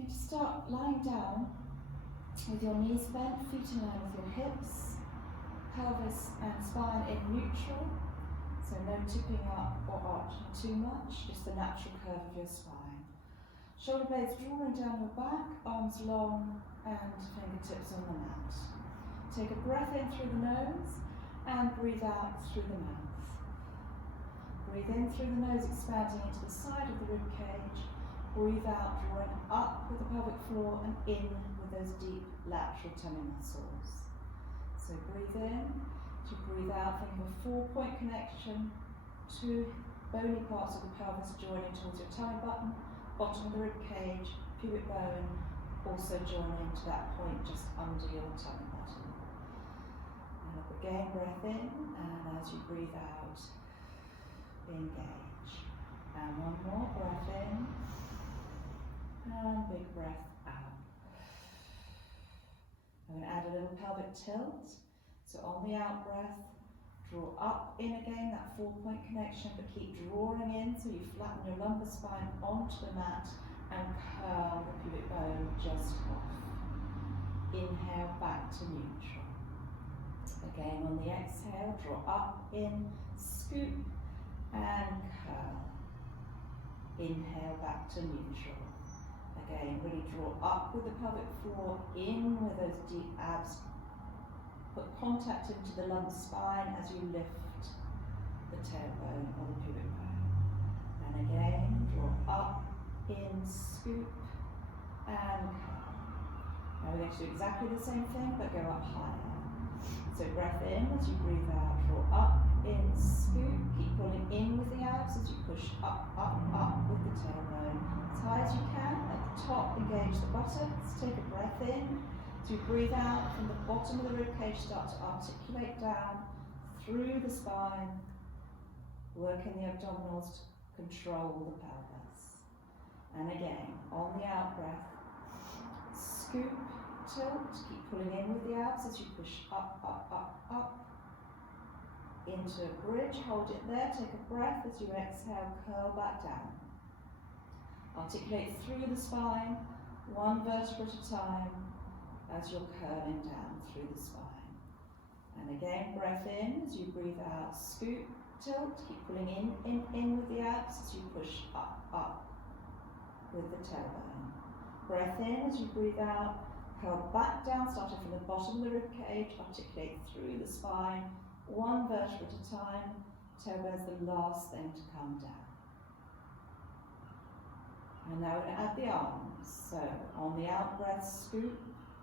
You're going to start lying down with your knees bent, feet in line with your hips, pelvis and spine in neutral, so no tipping up or arching too much, just the natural curve of your spine. Shoulder blades drawing down your back, arms long and fingertips on the mat. Take a breath in through the nose and breathe out through the mouth. Breathe in through the nose, expanding into the side of the rib cage. Breathe out, drawing up with the pelvic floor and in with those deep lateral tummy muscles. So breathe in, to breathe out, think of a 4-point connection, 2 bony parts of the pelvis joining towards your tummy button, bottom of the rib cage, pubic bone, also joining to that point just under your tummy button. And again, breath in, and as you breathe out, engage. And one more, breath in, and big breath out. I'm going to add a little pelvic tilt. So on the out breath, draw up in again, that 4-point connection, but keep drawing in so you flatten your lumbar spine onto the mat and curl the pubic bone just off. Inhale back to neutral. Again on the exhale, draw up in, scoop and curl. Inhale back to neutral. Again, really draw up with the pelvic floor, in with those deep abs. Put contact into the lumbar spine as you lift the tailbone or the pubic bone. And again, draw up, in, scoop, and curl. Now we're going to do exactly the same thing, but go up higher. So breath in as you breathe out, draw up, in, scoop, keep pulling in with the abs as you push up, up, up with the tailbone. As high as you can, at the top, engage the buttocks, take a breath in. As you breathe out from the bottom of the ribcage, start to articulate down through the spine, working the abdominals to control the pelvis. And again, on the out breath, scoop, tilt, keep pulling in with the abs as you push up, up, up, up, into a bridge, hold it there, take a breath as you exhale, curl back down. Articulate through the spine, 1 vertebra at a time, as you're curling down through the spine. And again, breath in as you breathe out, scoop, tilt, keep pulling in with the abs as you push up, up with the tailbone. Breath in as you breathe out, curl back down, starting from the bottom of the rib cage, articulate through the spine, 1 vertebra at a time, tailbone's the last thing to come down. And now we're going to add the arms. So on the out breath, scoop,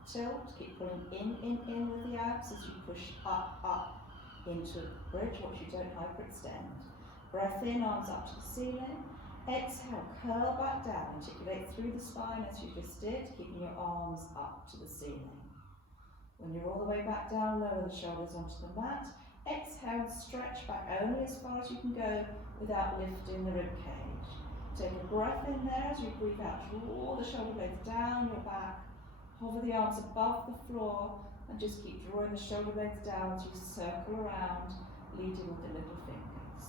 tilt, keep pulling in with the abs as you push up, up into a bridge, watch you don't hyperextend. Breath in, arms up to the ceiling. Exhale, curl back down, articulate through the spine as you just did, keeping your arms up to the ceiling. When you're all the way back down, lower the shoulders onto the mat. Exhale, stretch back only as far as you can go without lifting the rib cage. Take a breath in there as you breathe out, draw the shoulder blades down your back, hover the arms above the floor, and just keep drawing the shoulder blades down as you circle around, leading with the little fingers.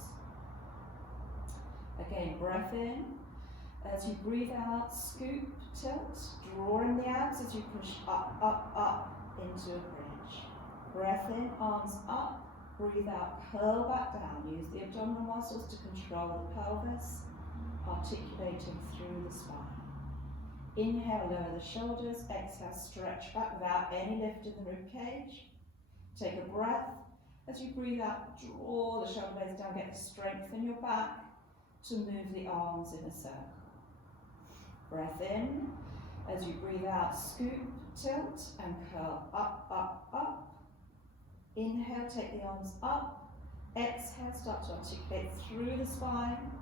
Again, breath in. As you breathe out, scoop, tilt, drawing the abs as you push up, up, up into a bridge. Breath in, arms up, breathe out, curl back down. Use the abdominal muscles to control the pelvis, articulating through the spine. Inhale, lower the shoulders. Exhale, stretch back without any lift in the rib cage. Take a breath. As you breathe out, draw the shoulder blades down, get the strength in your back to move the arms in a circle. Breath in. As you breathe out, scoop, tilt, and curl up, up, up. Inhale, take the arms up. Exhale, start to articulate through the spine.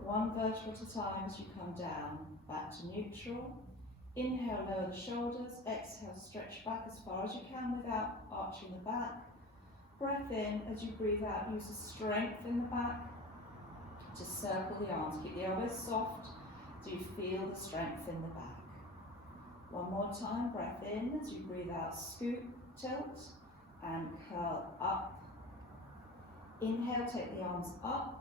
1 vertebra at a time as you come down, back to neutral. Inhale, lower the shoulders. Exhale, stretch back as far as you can without arching the back. Breath in. As you breathe out, use the strength in the back to circle the arms. Keep the elbows soft so you feel the strength in the back. 1 more time, breath in. As you breathe out, scoop, tilt, and curl up. Inhale, take the arms up.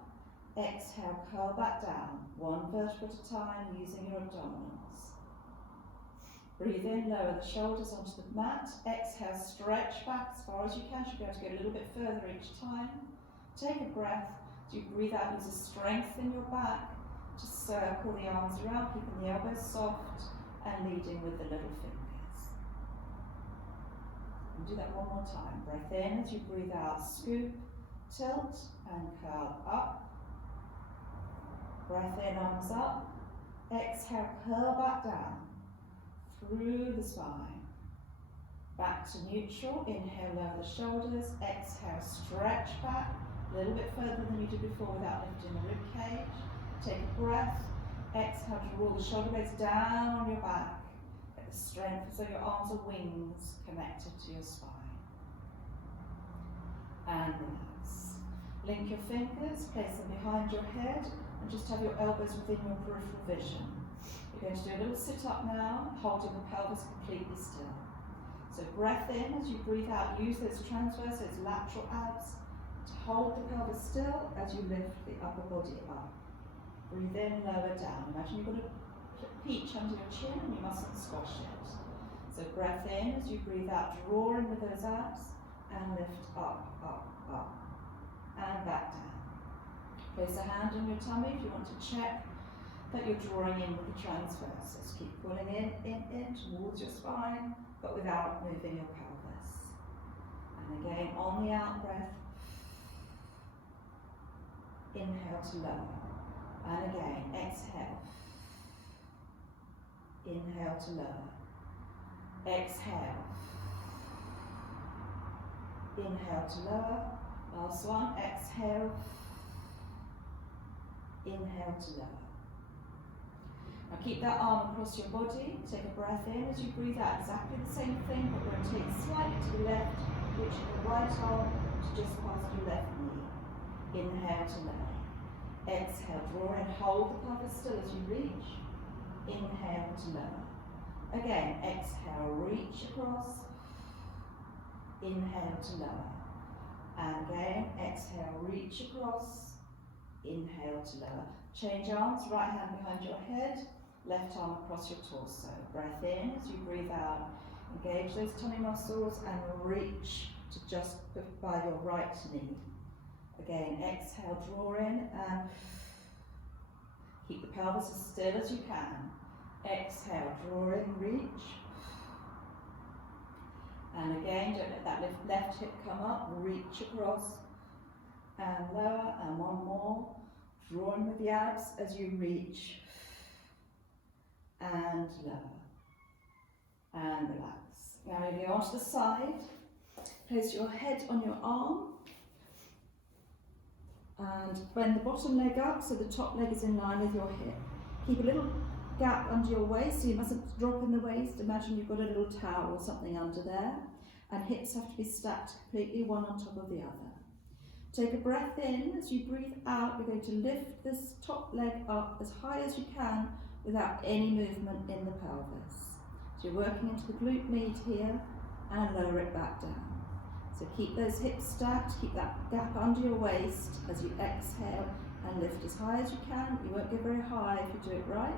Exhale, curl back down, 1 vertebra at a time, using your abdominals. Breathe in, lower the shoulders onto the mat. Exhale, stretch back as far as you can. You'll be able to go a little bit further each time. Take a breath. As you breathe out, use a strength in your back. Just circle the arms around, keeping the elbows soft and leading with the little fingers. And do that one more time. Breath in as you breathe out. Scoop, tilt and curl up. Breath in, arms up. Exhale, curl back down through the spine. Back to neutral. Inhale, lower the shoulders. Exhale, stretch back a little bit further than you did before without lifting the rib cage. Take a breath. Exhale, draw the shoulder blades down on your back. Get the strength so your arms are wings connected to your spine. And relax. Link your fingers, place them behind your head, and just have your elbows within your peripheral vision. You're going to do a little sit-up now, holding the pelvis completely still. So breath in as you breathe out. Use those transverse, those lateral abs to hold the pelvis still as you lift the upper body up. Breathe in, lower down. Imagine you've got a peach under your chin and you mustn't squash it. So breath in as you breathe out, draw in with those abs and lift up, up, up. And back down. Place a hand on your tummy if you want to check that you're drawing in with the transverse. Just keep pulling in towards your spine, but without moving your pelvis. And again, on the out breath, inhale to lower. And again, exhale. Inhale to lower. Exhale. Inhale to lower. Last one, exhale. Inhale to lower. Now keep that arm across your body. Take a breath in as you breathe out. Exactly the same thing, but rotate slightly to the left, reaching the right arm to just past your left knee. Inhale to lower. Exhale, draw in, hold the pelvis still as you reach. Inhale to lower. Again, exhale, reach across. Inhale to lower. And again, exhale, reach across. Inhale to lower. Change arms, right hand behind your head, left arm across your torso. Breath in as you breathe out. Engage those tummy muscles and reach to just by your right knee. Again, exhale, draw in and keep the pelvis as still as you can. Exhale, draw in, reach. And again, don't let that left hip come up, reach across and lower, and one more. Draw in with the abs as you reach and lower and relax. Now maybe onto the side, place your head on your arm and bend the bottom leg up so the top leg is in line with your hip. Keep a little gap under your waist so you mustn't drop in the waist. Imagine you've got a little towel or something under there, and hips have to be stacked completely one on top of the other. Take a breath in. As you breathe out, you're going to lift this top leg up as high as you can without any movement in the pelvis. So you're working into the glute med here and lower it back down. So keep those hips stacked, keep that gap under your waist as you exhale and lift as high as you can. You won't go very high if you do it right.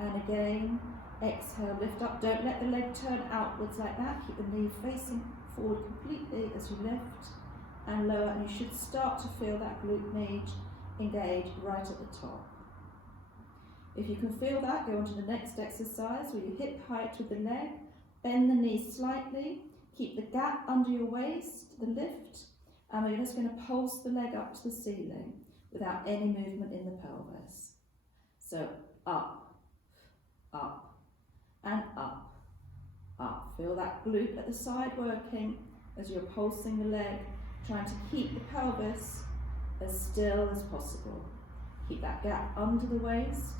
And again, exhale, lift up. Don't let the leg turn outwards like that. Keep the knee facing forward completely as you lift and lower, and you should start to feel that glute med engage right at the top. If you can feel that, go on to the next exercise where you hip height with the leg, bend the knee slightly, keep the gap under your waist, the lift, and we're just going to pulse the leg up to the ceiling without any movement in the pelvis. So up, up, and up, up. Feel that glute at the side working as you're pulsing the leg, trying to keep the pelvis as still as possible. Keep that gap under the waist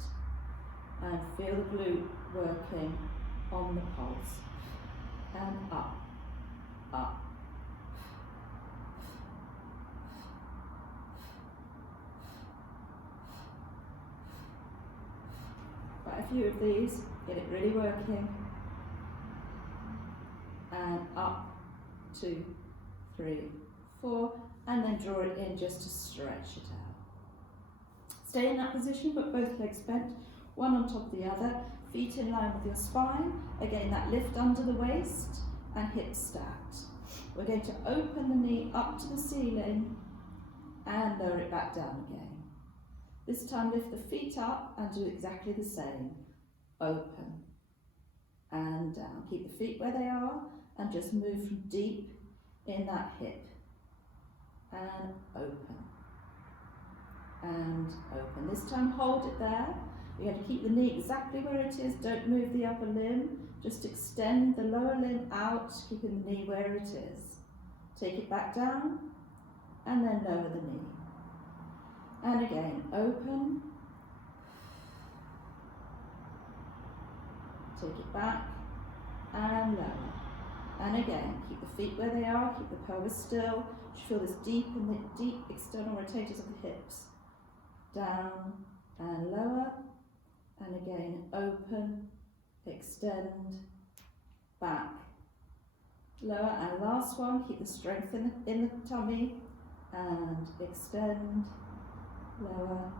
and feel the glute working on the pulse. And up, up. Quite a few of these, get it really working. And up, 2, 3, 4, and then draw it in just to stretch it out. Stay in that position, but both legs bent. one on top of the other, feet in line with your spine. Again, that lift under the waist and hips stacked. We're going to open the knee up to the ceiling and lower it back down again. This time lift the feet up and do exactly the same. Open and down. Keep the feet where they are and just move from deep in that hip. And open. And open. This time hold it there. You're going to keep the knee exactly where it is. Don't move the upper limb. Just extend the lower limb out, keeping the knee where it is. Take it back down and then lower the knee. And again, open. Take it back and lower. And again, keep the feet where they are, keep the pelvis still. You feel this deep external rotators of the hips. Down and lower. And again, open, extend, back, lower, and last one, keep the strength in the tummy, and extend, lower,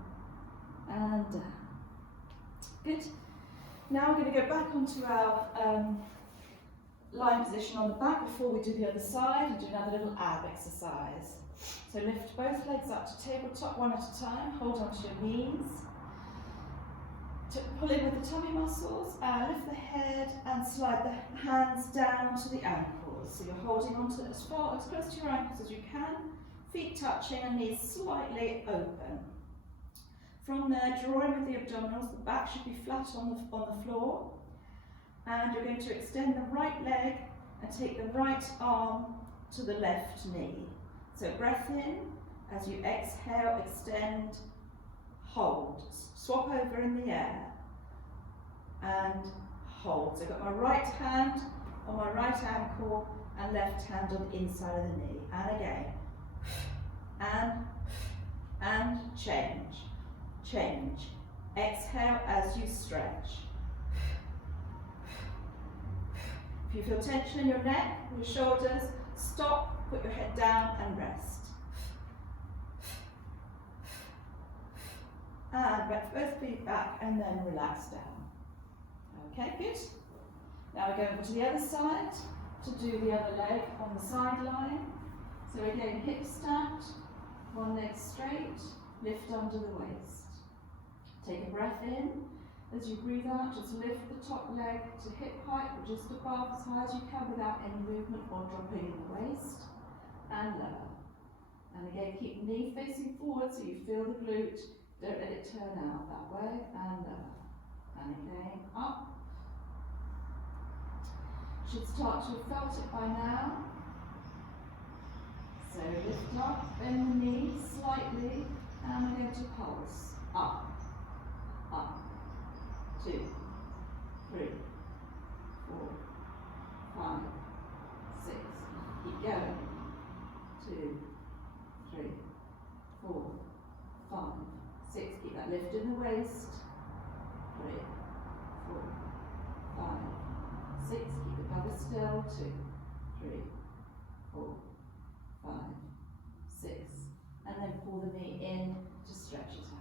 and down. Good. Now we're going to go back onto our lying position on the back before we do the other side and do another little ab exercise. So lift both legs up to tabletop one at a time, hold onto your knees. Pull in with the tummy muscles, lift the head and slide the hands down to the ankles. So you're holding onto as close to your ankles as you can, feet touching and knees slightly open. From there, draw in with the abdominals, the back should be flat on the floor. And you're going to extend the right leg and take the right arm to the left knee. So breath in, as you exhale, extend, hold. Swap over in the air and hold. So I've got my right hand on my right ankle and left hand on the inside of the knee. And again. And change. Change. Exhale as you stretch. If you feel tension in your neck, your shoulders, stop, put your head down and rest. And both feet back and then relax down. Okay, good. Now we're going over to the other side to do the other leg on the sideline. So again, hips stacked, one leg straight, lift under the waist. Take a breath in. As you breathe out, just lift the top leg to hip height or just above, as high as you can without any movement or dropping in the waist. And lower. And again, keep the knee facing forward so you feel the glute. Don't let it turn out that way, and lower. And again, up. Should start to have felt it by now. So lift up, bend the knee slightly, and we're going to pulse. Up, up. 2, 3, 4, 5, 6. Keep going. 2, 3, 4, 5, 6. Keep that lift in the waist. 3, 4, 5, 6. Keep the pelvis still. 2, 3, 4, 5, 6. And then pull the knee in to stretch it out.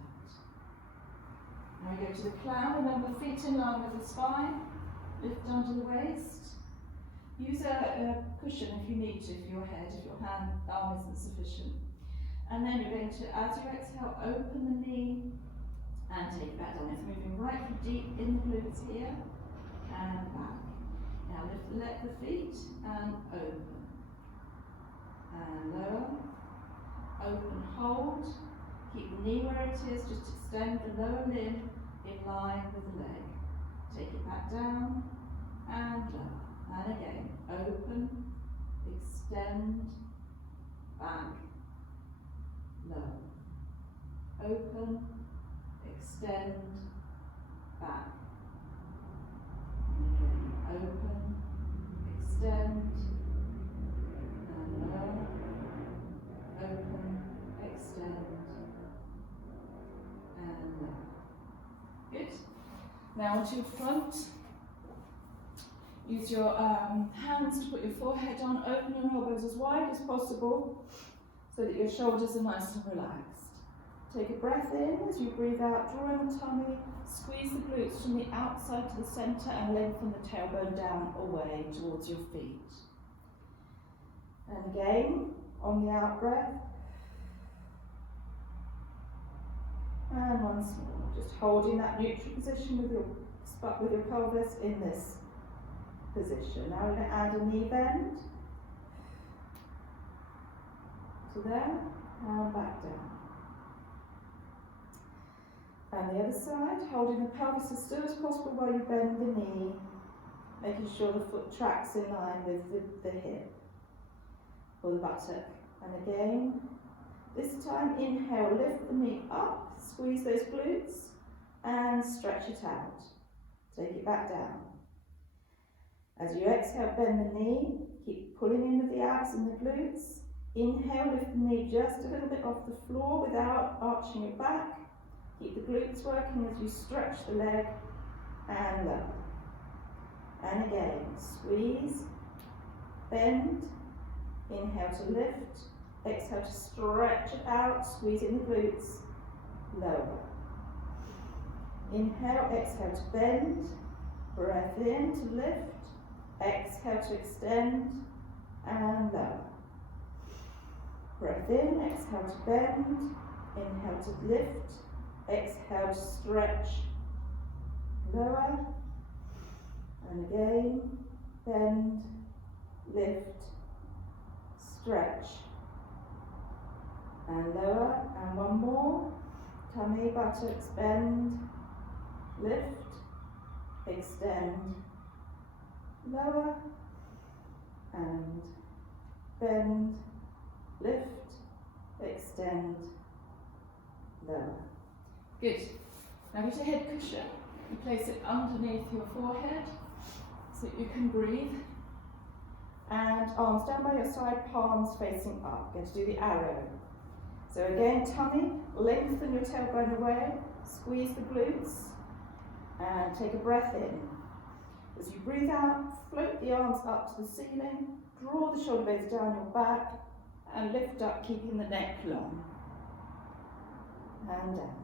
Now we go to the clown. Remember, feet in line with the spine. Lift under the waist. Use a cushion if you need to for your head, if your arm isn't sufficient. And then you're going to, as you exhale, open the knee and take it back down. It's moving right from deep in the glutes here and back. Now let the feet and open. And lower. Open, hold. Keep the knee where it is, just extend the lower limb in line with the leg. Take it back down and lower. And again, open, extend, back, lower. Open, extend, back. And again, open, extend, and lower. Open, extend, and lower. Good. Now onto your front. Use your hands to put your forehead on. Open your elbows as wide as possible so that your shoulders are nice and relaxed. Take a breath in as you breathe out. Draw in the tummy. Squeeze the glutes from the outside to the centre and lengthen the tailbone down away towards your feet. And again, on the out breath. And once more, just holding that neutral position with your pelvis in this position. Now we're going to add a knee bend to there and back down. And the other side, holding the pelvis as still as possible while you bend the knee, making sure the foot tracks in line with the hip or the buttock. And again, this time inhale, lift the knee up, squeeze those glutes and stretch it out. Take it back down. As you exhale, bend the knee, keep pulling in with the abs and the glutes. Inhale, lift the knee just a little bit off the floor without arching it back. Keep the glutes working as you stretch the leg and lower. And again, squeeze, bend, inhale to lift, exhale to stretch it out, squeezing the glutes, lower. Inhale, exhale to bend, breath in to lift, exhale to extend and lower. Breath in, exhale to bend, inhale to lift, exhale to stretch, lower, and again, bend, lift, stretch, and lower, and one more, tummy, buttocks, bend, lift, extend, lower, and bend, lift, extend, lower. Good. Now get a head cushion and place it underneath your forehead so that you can breathe. And arms down by your side, palms facing up. Going to do the arrow. So again, tummy, lengthen your tailbone away, squeeze the glutes, and take a breath in. As you breathe out, float the arms up to the ceiling, draw the shoulder blades down your back, and lift up, keeping the neck long. And down.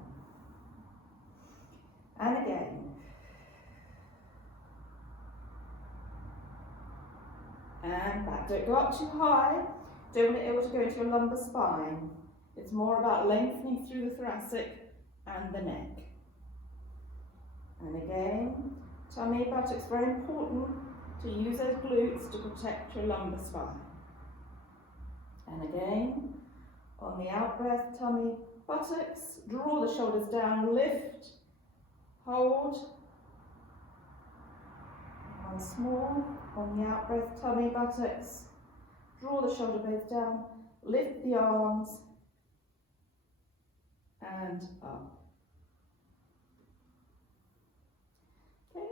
And again. And back. Don't go up too high. Don't want it to go into your lumbar spine. It's more about lengthening through the thoracic and the neck. And again, tummy, buttocks, very important to use those glutes to protect your lumbar spine. And again, on the out breath, tummy, buttocks, draw the shoulders down, lift, hold. Once more, on the out breath, tummy, buttocks, draw the shoulder blades down, lift the arms, and up. Okay,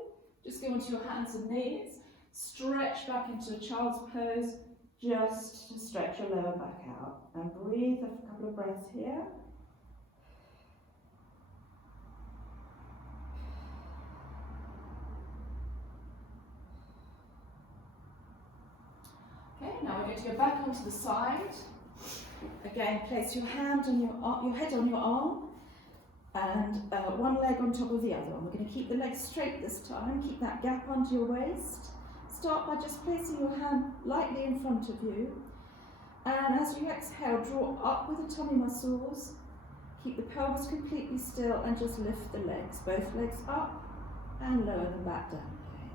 just go onto your hands and knees, stretch back into a child's pose, just to stretch your lower back out. And breathe a couple of breaths here. Okay, now we're going to go back onto the side. Again, place your hand on your head on your arm, and one leg on top of the other. And we're going to keep the legs straight this time. Keep that gap under your waist. Start by just placing your hand lightly in front of you. And as you exhale, draw up with the tummy muscles. Keep the pelvis completely still and just lift the legs. Both legs up and lower them back down again.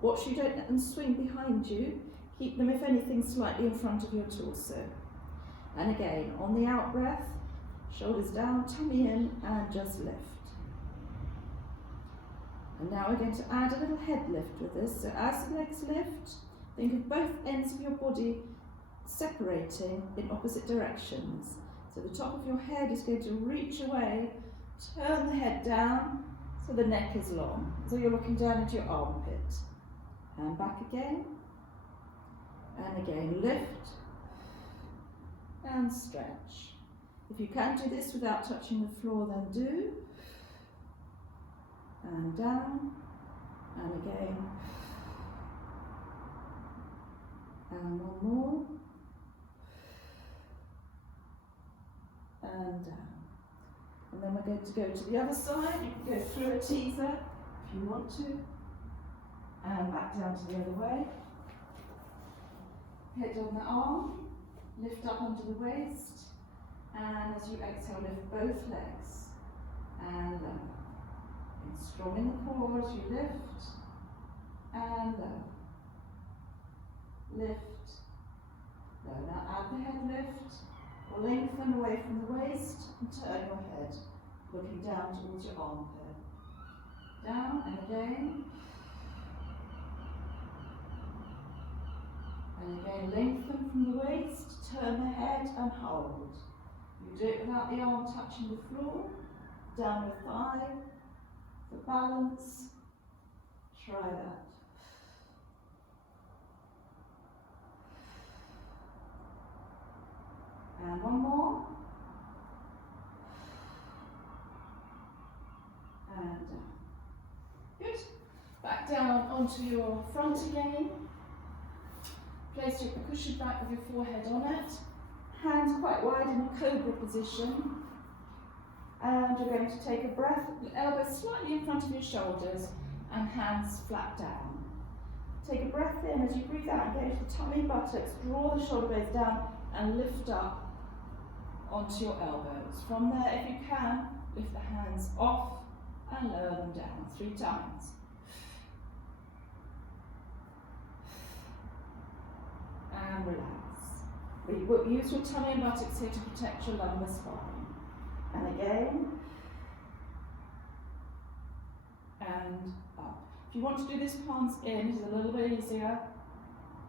Watch you don't let them swing behind you. Keep them, if anything, slightly in front of your torso. And again, on the out breath, shoulders down, tummy in, and just lift. And now we're going to add a little head lift with this. So as the legs lift, think of both ends of your body separating in opposite directions. So the top of your head is going to reach away, turn the head down so the neck is long. So you're looking down into your armpit. And back again. And again, lift and stretch. If you can do this without touching the floor, then do. And down, and again, and one more, and down. And then we're going to go to the other side. You can go through a teaser if you want to. And back down to the other way. Head on the arm, lift up onto the waist. And as you exhale, lift both legs. And lower. And strong in the core as you lift. And lower. Lift. Lower. Now add the head lift. Or lengthen away from the waist and turn your head, looking down towards your armpit. Down and again. And again, lengthen from the waist, turn the head and hold. You do it without the arm touching the floor. Down your thigh. For balance, try that. And one more. And down. Good. Back down onto your front again. Place your cushion back with your forehead on it. Hands quite wide in a cobra position. And you're going to take a breath, elbows slightly in front of your shoulders and hands flat down. Take a breath in. As you breathe out, engage the tummy, buttocks, draw the shoulder blades down and lift up onto your elbows. From there, if you can, lift the hands off and lower them down 3 times. And relax. Use your tummy and buttocks here to protect your lumbar spine. And again. And up. If you want to do this palms in, it's a little bit easier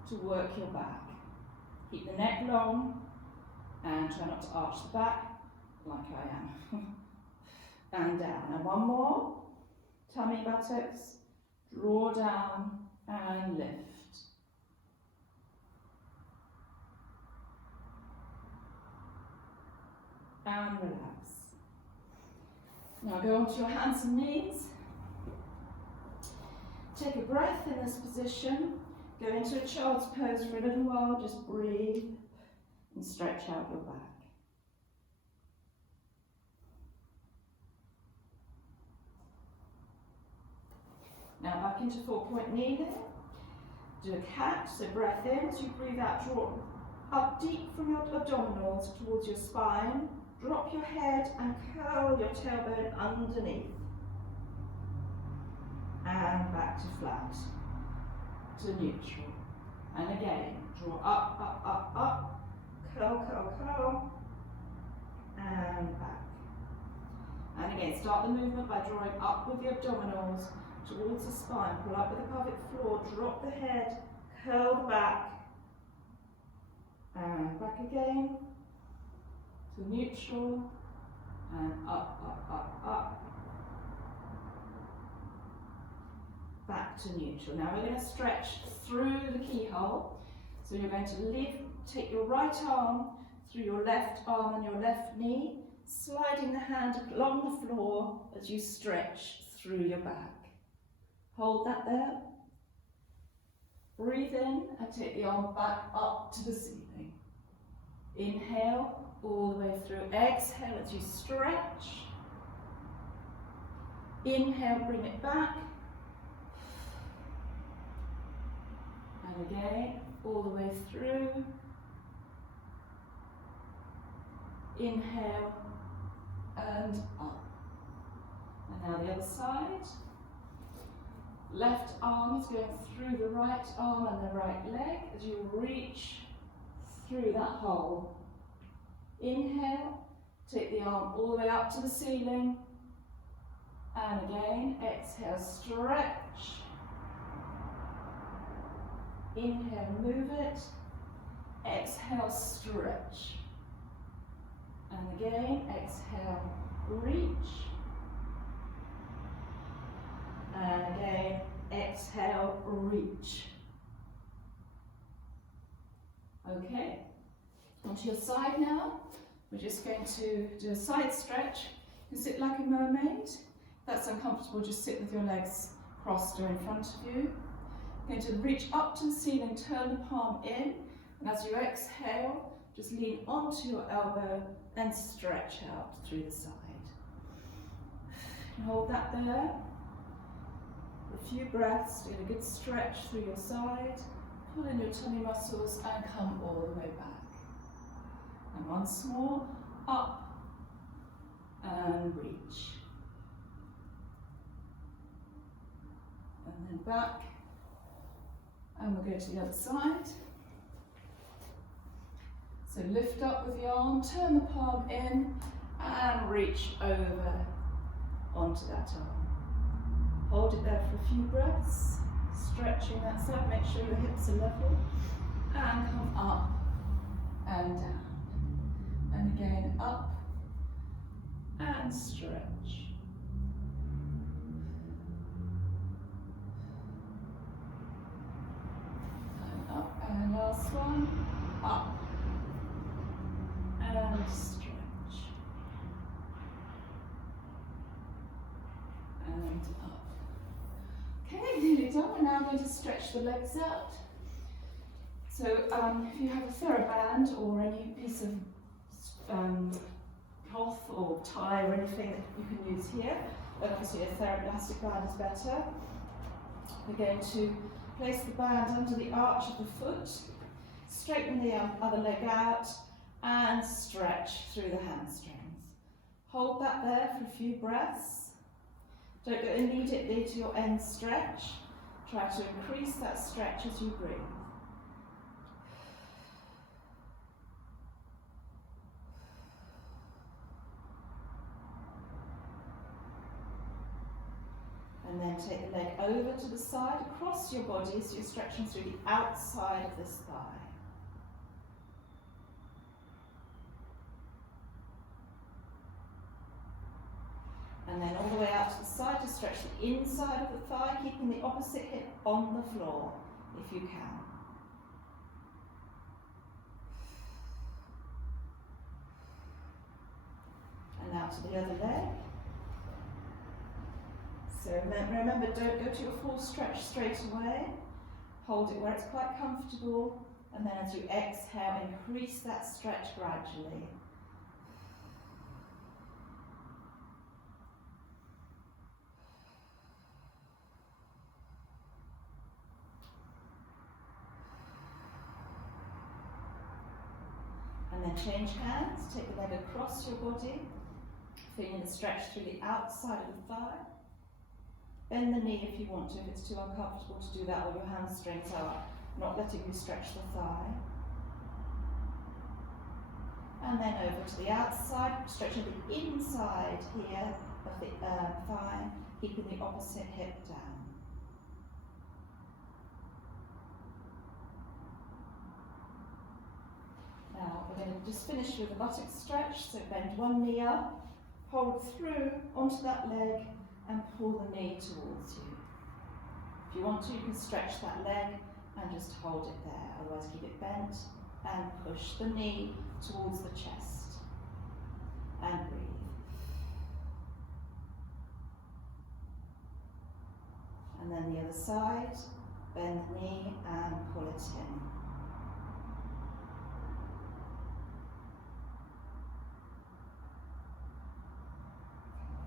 to work your back. Keep the neck long and try not to arch the back like I am. And down. And one more. Tummy, buttocks. Draw down and lift. And relax. Now go onto your hands and knees. Take a breath in this position. Go into a child's pose for a little while. Just breathe and stretch out your back. Now back into 4-point kneeling. Do a cat, so breath in. As you breathe out, draw up deep from your abdominals towards your spine. Drop your head and curl your tailbone underneath. And back to flat, to neutral. And again, draw up, up, up, up. Curl, curl, curl. And back. And again, start the movement by drawing up with the abdominals towards the spine. Pull up with the pelvic floor, drop the head, curl the back. And back again. To neutral, and up, up, up, up. Back to neutral. Now we're going to stretch through the keyhole. So you're going to take your right arm through your left arm and your left knee, sliding the hand along the floor as you stretch through your back. Hold that there. Breathe in and take the arm back up to the ceiling. Inhale. All the way through. Exhale as you stretch. Inhale, bring it back. And again, all the way through. Inhale and up. And now the other side. Left arm is going through the right arm and the right leg as you reach through that hole. Inhale, take the arm all the way up to the ceiling. And again, exhale, stretch. Inhale, move it. Exhale, stretch. And again, exhale, reach. And again, exhale, reach. Okay. Onto your side now. We're just going to do a side stretch. You can sit like a mermaid. If that's uncomfortable, just sit with your legs crossed or in front of you. You're going to reach up to the ceiling, turn the palm in, and as you exhale, just lean onto your elbow and stretch out through the side. And hold that there for a few breaths, doing a good stretch through your side. Pull in your tummy muscles and come all the way back. And once more, up and reach. And then back. And we'll go to the other side. So lift up with the arm, turn the palm in, and reach over onto that arm. Hold it there for a few breaths, stretching that side, make sure your hips are level, and come up and down. And again, up and stretch. And up, and the last one, up. And stretch. And up. Okay, nearly done. We're now going to stretch the legs out. So if you have a TheraBand or any piece of cloth or tie or anything that you can use here, but obviously a TheraBlastic band is better. We're going to place the band under the arch of the foot, straighten the other leg out, and stretch through the hamstrings. Hold that there for a few breaths. Don't go immediately to your end stretch. Try to increase that stretch as you breathe. And then take the leg over to the side, across your body, so you're stretching through the outside of this thigh. And then all the way out to the side to stretch the inside of the thigh, keeping the opposite hip on the floor, if you can. And now to the other leg. So remember, don't go to your full stretch straight away. Hold it where it's quite comfortable, and then as you exhale, increase that stretch gradually. And then change hands, take the leg across your body, feeling the stretch through the outside of the thigh. Bend the knee if you want to, if it's too uncomfortable to do that, or your hamstrings are not letting you stretch the thigh. And then over to the outside, stretching the inside here of the thigh, keeping the opposite hip down. Now we're going to just finish with a buttock stretch, so bend one knee up, hold through onto that leg and pull the knee towards you. If you want to, you can stretch that leg and just hold it there, otherwise keep it bent and push the knee towards the chest and breathe. And then the other side, bend the knee and pull it in.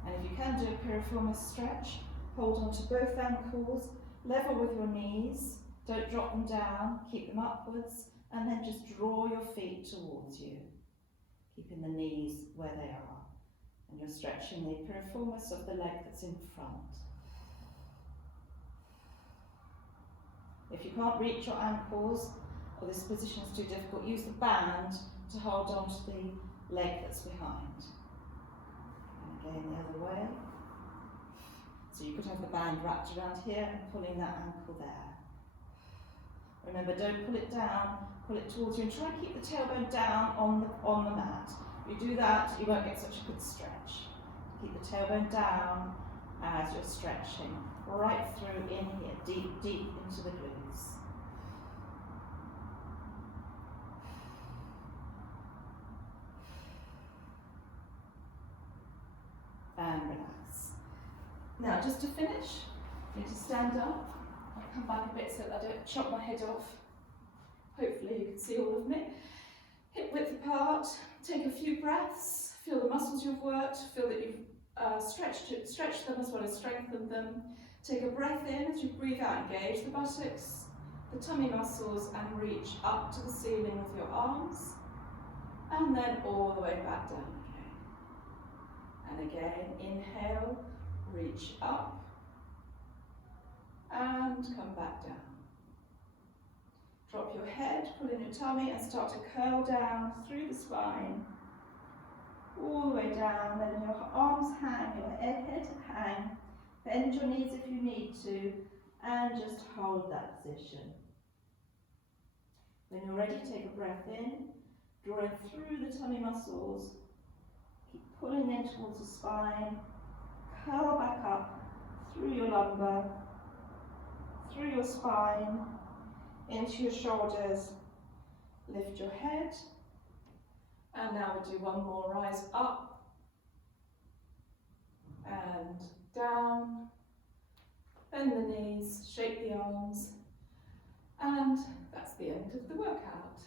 And if you can do a piriformis stretch, hold on to both ankles, level with your knees, don't drop them down, keep them upwards, and then just draw your feet towards you, keeping the knees where they are. And you're stretching the piriformis of the leg that's in front. If you can't reach your ankles, or this position is too difficult, use the band to hold on to the leg that's behind. Again, the other way. So you could have the band wrapped around here and pulling that ankle there. Remember, don't pull it down, pull it towards you, and try and keep the tailbone down on the mat. If you do that, you won't get such a good stretch. Keep the tailbone down as you're stretching, right through in here, deep, deep into the glutes. And relax. Now, just to finish, you need to stand up. I'll come back a bit so that I don't chop my head off. Hopefully you can see all of me. Hip width apart, take a few breaths, feel the muscles you've worked, feel that you've stretch them as well as strengthen them. Take a breath in. As you breathe out, engage the buttocks, the tummy muscles, and reach up to the ceiling with your arms, and then all the way back down again. And again, inhale, reach up, and come back down. Drop your head, pull in your tummy, and start to curl down through the spine, all the way down. Letting your arms hang, your head hang. Bend your knees if you need to, and just hold that position. When you're ready, take a breath in, drawing through the tummy muscles. Keep pulling in towards the spine. Curl back up through your lumbar, through your spine, into your shoulders. Lift your head. And now we'll do one more. Rise up and down. Bend the knees, shake the arms. And that's the end of the workout.